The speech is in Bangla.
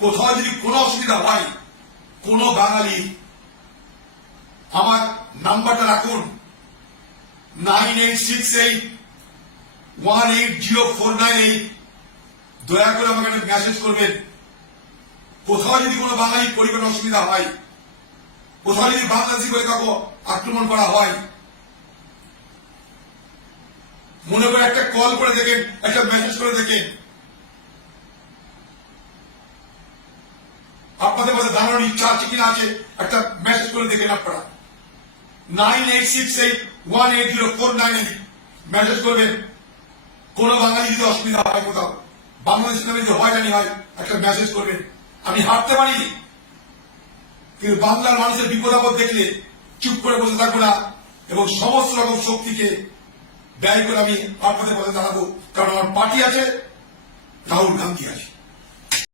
কোথাও যদি কোনো অসুবিধা হয়, কোন বাঙালি আমার নাম্বারটা রাখুন 9868180498, দয়া করে আমাকে একটা মেসেজ করবেন। কোথাও যদি কোনো বাঙালি পরিবারের অসুবিধা হয়, কোথাও যদি বাংলাদেশি বলে কাউকে আক্রমণ করা হয়, মনে করে একটা কল করে দেখেন, একটা মেসেজ করে দেখেন। আপনাদের মধ্যে জানানোর ইচ্ছা আছে কিনা আছে, একটা মেসেজ করে দেখেন আপনারা 9868180498 মেসেজ করবেন। কোন বাঙালি যদি অসুবিধা হয়, কোথাও বাংলাদেশ নামে যদি হয়রানি হয়, একটা মেসেজ করবেন। আমি হারতে পারি, কিন্তু বাংলার মানুষের বিপদ আপদ দেখলে চুপ করে বসে থাকবো না, এবং সমস্ত রকম শক্তিকে ব্যয় করে আমি আপনাদের কথা জানাবো। কারণ আমার পার্টি আছে, রাহুল গান্ধী আছে।